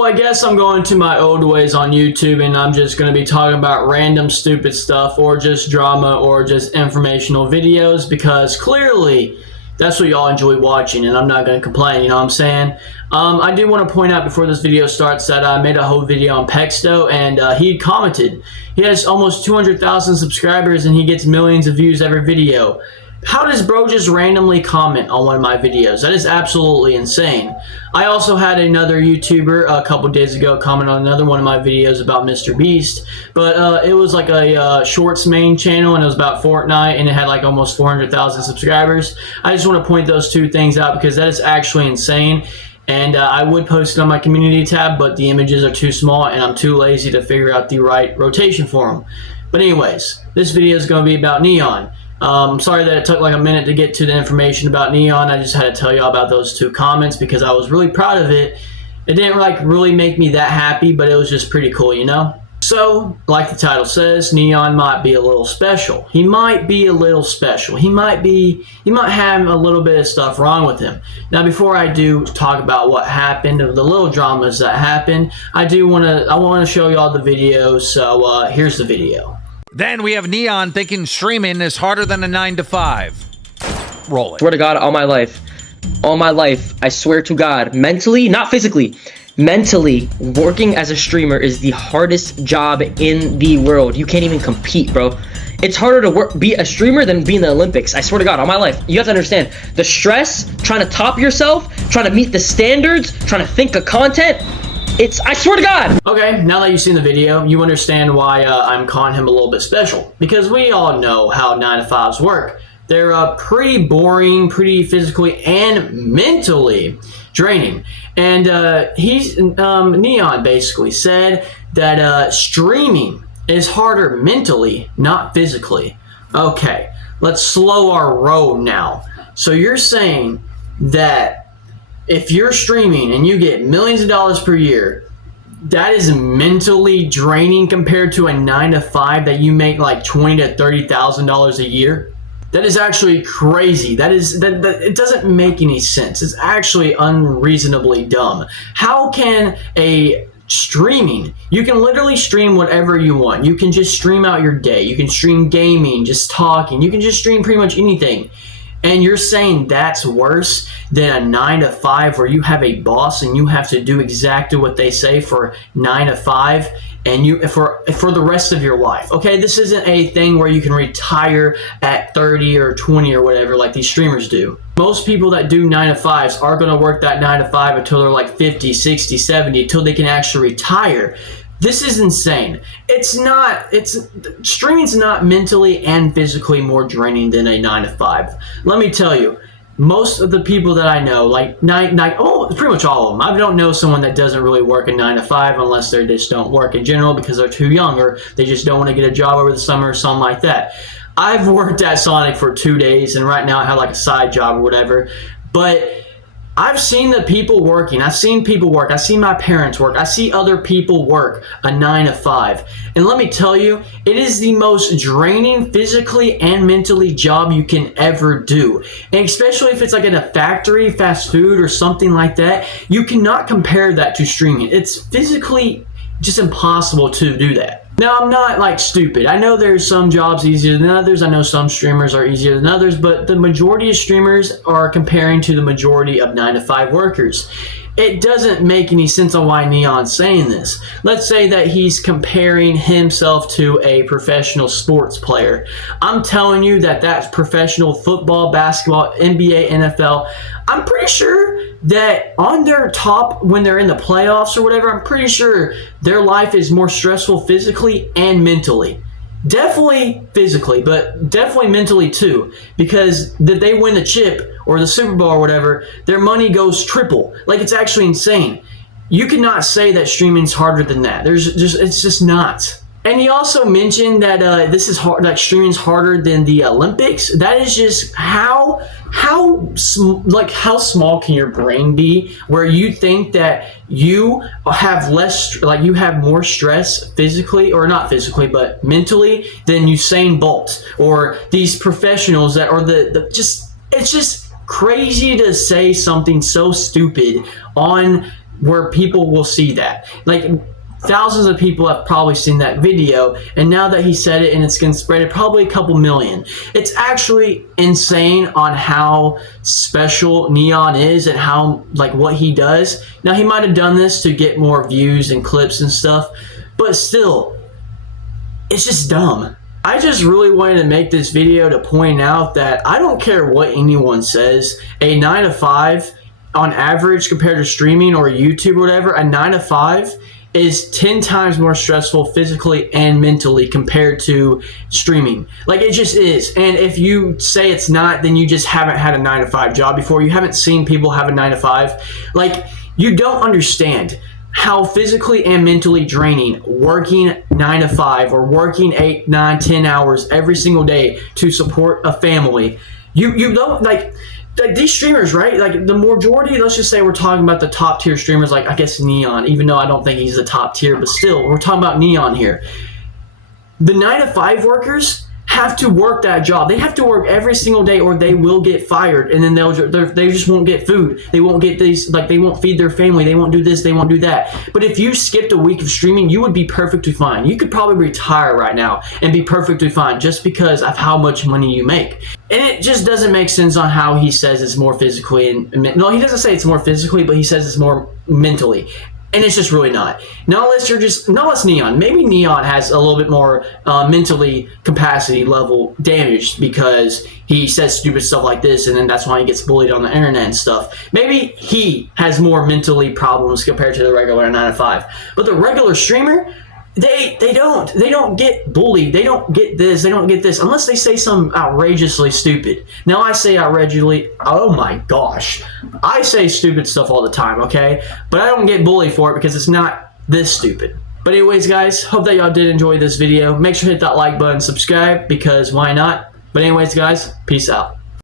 So I guess I'm going to my old ways on YouTube, and I'm just going to be talking about random stupid stuff or just drama or just informational videos, because clearly that's what y'all enjoy watching, and I'm not going to complain, you know what I'm saying? I do want to point out before this video starts that I made a whole video on Pexto, and he commented. He has almost 200,000 subscribers and he gets millions of views every video. How does bro just randomly comment on one of my videos? That is absolutely insane. I also had another YouTuber a couple days ago comment on another one of my videos about Mr. Beast, but it was like a shorts main channel, and it was about Fortnite, and it had like almost 400,000 subscribers. I just want to point those two things out because that is actually insane. And I would post it on my community tab, but the images are too small and I'm too lazy to figure out the right rotation for them. But anyways, this video is going to be about Neon. Sorry that it took like a minute to get to the information about Neon. I just had to tell y'all about those two comments because I was really proud of it. It didn't like really make me that happy, but it was just pretty cool, you know? So, like the title says, Neon might be a little special. He might be a little special. He might have a little bit of stuff wrong with him. Now, before I do talk about what happened, or the little dramas that happened, I want to show y'all the video, so here's the video. Then we have Neon thinking streaming is harder than a 9-to-5. Roll it. Swear to God, all my life, I swear to God, mentally, not physically, mentally, working as a streamer is the hardest job in the world. You can't even compete, bro. It's harder to be a streamer than be in the Olympics. I swear to God, all my life. You have to understand, the stress, trying to top yourself, trying to meet the standards, trying to think of content, I swear to God. Okay, now that you've seen the video, you understand why I'm calling him a little bit special. Because we all know how 9-to-5s work. They're pretty boring, pretty physically and mentally draining. And Neon basically said that streaming is harder mentally, not physically. Okay, let's slow our roll now. So you're saying that if you're streaming and you get millions of dollars per year, that is mentally draining compared to a 9-to-5 that you make like $20,000 to $30,000 a year? That is actually crazy. That it doesn't make any sense. It's actually unreasonably dumb. How can you can literally stream whatever you want. You can just stream out your day. You can stream gaming, just talking. You can just stream pretty much anything. And you're saying that's worse than a 9-to-5 where you have a boss and you have to do exactly what they say for 9-to-5 and for the rest of your life. Okay, this isn't a thing where you can retire at 30 or 20 or whatever like these streamers do. Most people that do 9-to-5s are going to work that 9-to-5 until they're like 50, 60, 70, until they can actually retire. This is insane. Streaming's not mentally and physically more draining than a 9-to-5. Let me tell you, most of the people that I know, pretty much all of them. I don't know someone that doesn't really work a 9-to-5 unless they just don't work in general because they're too young or they just don't want to get a job over the summer or something like that. I've worked at Sonic for 2 days and right now I have like a side job or whatever, but I've seen the people working. I've seen people work. I've seen my parents work. I see other people work a 9-to-5. And let me tell you, it is the most draining physically and mentally job you can ever do. And especially if it's like in a factory, fast food, or something like that, you cannot compare that to streaming. It's physically just impossible to do that. Now, I'm not like stupid. I know there's some jobs easier than others. I know some streamers are easier than others, but the majority of streamers are comparing to the majority of 9-to-5 workers. It doesn't make any sense on why Neon's saying this. Let's say that he's comparing himself to a professional sports player. I'm telling you that's professional football, basketball, NBA, NFL. I'm pretty sure that on their top, when they're in the playoffs or whatever, I'm pretty sure their life is more stressful physically and mentally. Definitely physically, but definitely mentally too, because that they win the chip or the Super Bowl or whatever, their money goes triple. Like, it's actually insane. You cannot say that streaming's harder than that. It's just not. And he also mentioned that this is hard, like streaming's harder than the Olympics. That is just how small can your brain be where you think that you have you have more stress physically, or not physically, but mentally, than Usain Bolt or these professionals that are it's just crazy to say something so stupid on where people will see that. Like, thousands of people have probably seen that video, and now that he said it and it's gonna spread it, probably a couple million. It's actually insane on how special Neon is and how, like, what he does. Now, he might have done this to get more views and clips and stuff, but still, it's just dumb. I just really wanted to make this video to point out that I don't care what anyone says. A 9 to 5 on average compared to streaming or YouTube or whatever, a 9 to 5 is 10 times more stressful physically and mentally compared to streaming. Like, it just is. And if you say it's not, then you just haven't had a 9 to 5 job before. You haven't seen people have a 9 to 5. Like, you don't understand how physically and mentally draining working 9 to 5 or working 8, 9, 10 hours every single day to support a family. You don't, like these streamers, right? Like, the majority, let's just say we're talking about the top tier streamers, like I guess Neon, even though I don't think he's the top tier, but still, we're talking about Neon here. The 9 to 5 workers have to work that job. They have to work every single day or they will get fired, and then they just won't get food. They won't get these, like, they won't feed their family. They won't do this, they won't do that. But if you skipped a week of streaming, you would be perfectly fine. You could probably retire right now and be perfectly fine just because of how much money you make. And it just doesn't make sense on how he says it's more physically no, he doesn't say it's more physically, but he says it's more mentally. And it's just really not. Now let's Neon. Maybe Neon has a little bit more mentally capacity level damage because he says stupid stuff like this, and then that's why he gets bullied on the internet and stuff. Maybe he has more mentally problems compared to the regular 9 to 5. But the regular streamer, they don't get bullied. They don't get this. They don't get this unless they say something outrageously stupid. Now, I say outrageously, oh my gosh, I say stupid stuff all the time, okay? But I don't get bullied for it because it's not this stupid. But anyways, guys, hope that y'all did enjoy this video. Make sure to hit that like button, subscribe, because why not? But anyways, guys, peace out.